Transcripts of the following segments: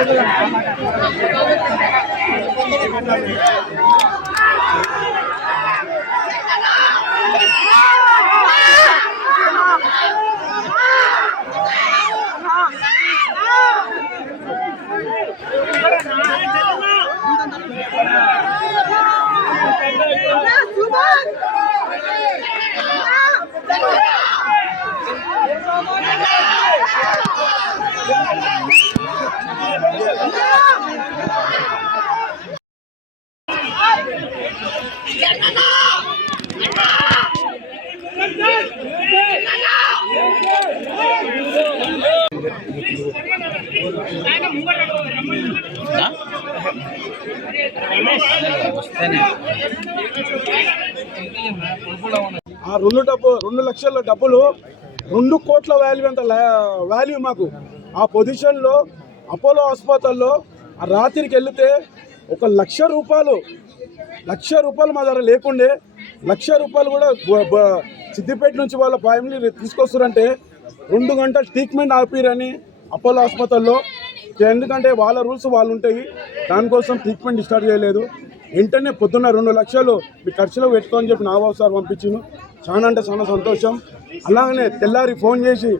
ఆ 2 లక్షల డబ్బులు 2 కోట్ల వాల్యూ అంత వాల్యూ మాకు. ఆ పొజిషన్లో అపోలో హాస్పిటల్లో ఆ రాత్రికి వెళితే 1,00,000 రూపాయలు మా దగ్గర లేకుండే 1,00,000 రూపాయలు కూడా సిద్దిపేట నుంచి వాళ్ళ ఫ్యామిలీ తీసుకొస్తారంటే 2 గంటలు ట్రీట్మెంట్ ఆపిరని అపోలో హాస్పిటల్లో. ఎందుకంటే వాళ్ళ రూల్స్ వాళ్ళు ఉంటాయి, దానికోసం ట్రీట్మెంట్ స్టార్ట్ చేయలేదు. వెంటనే పొద్దున్న 2 లక్షలు మీ ఖర్చులో పెట్టుకోని చెప్పి నాగబాబు సార్ పంపించాను. చాలా అంటే చాలా సంతోషం. అలాగనే తెల్లారి ఫోన్ చేసి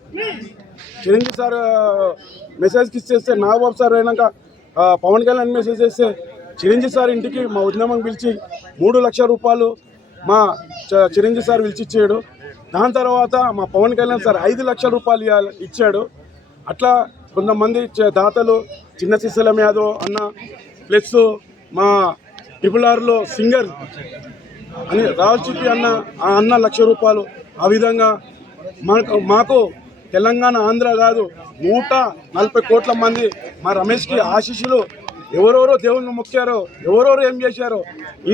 చిరంజీవి సార్ మెసేజ్కి ఇచ్చేస్తే నాగబాబు సార్ అయినాక పవన్ కళ్యాణ్ మెసేజ్ చేస్తే చిరంజీవి సార్ ఇంటికి మా ఉద్యమం పిలిచి 3 లక్షల రూపాయలు మా చిరంజీవి సార్ పిలిచిచ్చాడు. దాని తర్వాత మా పవన్ కళ్యాణ్ సార్ 5 లక్షల రూపాయలు ఇచ్చాడు. అట్లా కొంతమంది దాతలు చిన్న సిసలం యాదవ్ అన్న ప్లస్ మా ట్రిపుల్ సింగర్ అని రాహుల్ చిప్పి అన్న ఆ అన్న 1,00,000 రూపాయలు. ఆ విధంగా మాకు తెలంగాణ ఆంధ్ర కాదు 140 కోట్ల మంది మా రమేష్కి ఆశీస్సులు. ఎవరెవరో దేవుళ్ళు మొక్కారో, ఎవరెవరు ఏం చేశారో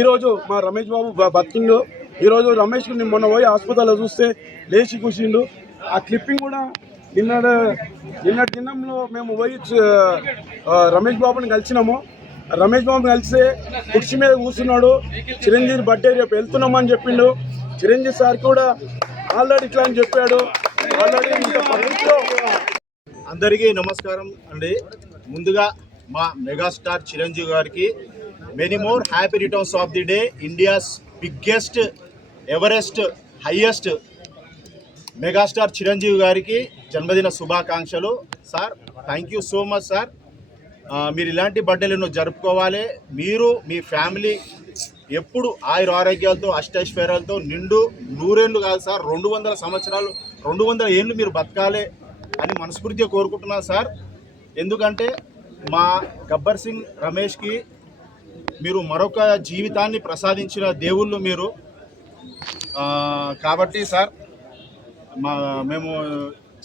ఈరోజు మా రమేష్ బాబు బతికిండు. ఈరోజు రమేష్కి నేను మొన్న పోయి హాస్పిటల్లో చూస్తే లేచి కూర్చిండు. ఆ క్లిప్పింగ్ కూడా నిన్నటి దినంలో మేము పోయి రమేష్ బాబుని కలిసినాము. రమేష్ బాబుని కలిస్తే కుర్చీ మీద కూర్చున్నాడు. చిరంజీవి బర్త్డే రేపు వెళ్తున్నామని చెప్పిండు. చిరంజీవి సార్ కూడా ఆల్రెడీ ఇట్లా అని చెప్పాడు. ఆల్రెడీ అందరికీ నమస్కారం అండి. ముందుగా మా మెగాస్టార్ చిరంజీవి గారికి many more happy returns of the day. India's biggest Everest highest megastar Chiranjeevi గారికి జన్మదిన శుభాకాంక్షలు. Sir thank you so much sir. మీరు ఇలాంటి బర్త్డేలను జరుపుకోవాలి. మీరు మీ ఫ్యామిలీ ఎప్పుడు ఆయుర ఆరోగ్యాలతో అష్టైశ్వర్యాలతో నిండు 100 ఏళ్ళు కాదు సార్ 200 సంవత్సరాలు 200 ఏళ్ళు మీరు బతకాలి అని మనస్ఫూర్తిగా కోరుకుంటున్నాను సార్. ఎందుకంటే మా గబ్బర్ సింగ్ రమేష్కి మీరు మరొక జీవితాన్ని ప్రసాదించిన దేవుళ్ళు మీరు. కాబట్టి సార్ మేము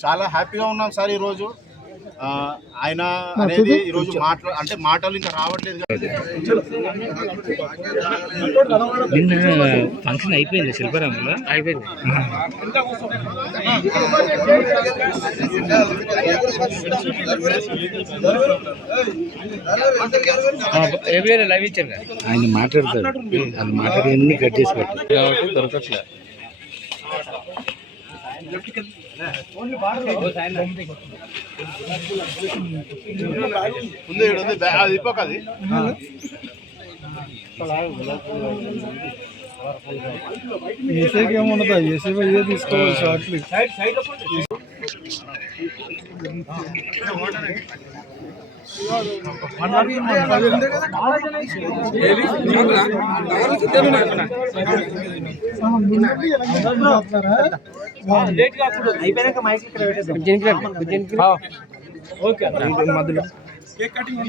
చాలా హ్యాపీగా ఉన్నాం సార్. ఈరోజు ఆయన అనేది ఈరోజు మాటలు ఇంకా రావట్లేదు. నిన్న ఫంక్షన్ అయిపోయింది శిల్పారామంలో అయిపోయింది. లైవ్ ఇచ్చారు ఆయన మాట్లాడతారు. అది మాట్లాడి కట్ చేసి పెట్టారు కాబట్టి దొరకట్లేదు. ఏసీకి ఏముండదా? ఏసీ ఇదే తీసుకోవాలి షార్ట్లు. అయిపోయాక మైక్ ఓకే మధ్యలో కేక్ కటింగ్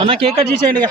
అన్న కేక్ కట్ చేసేయండి.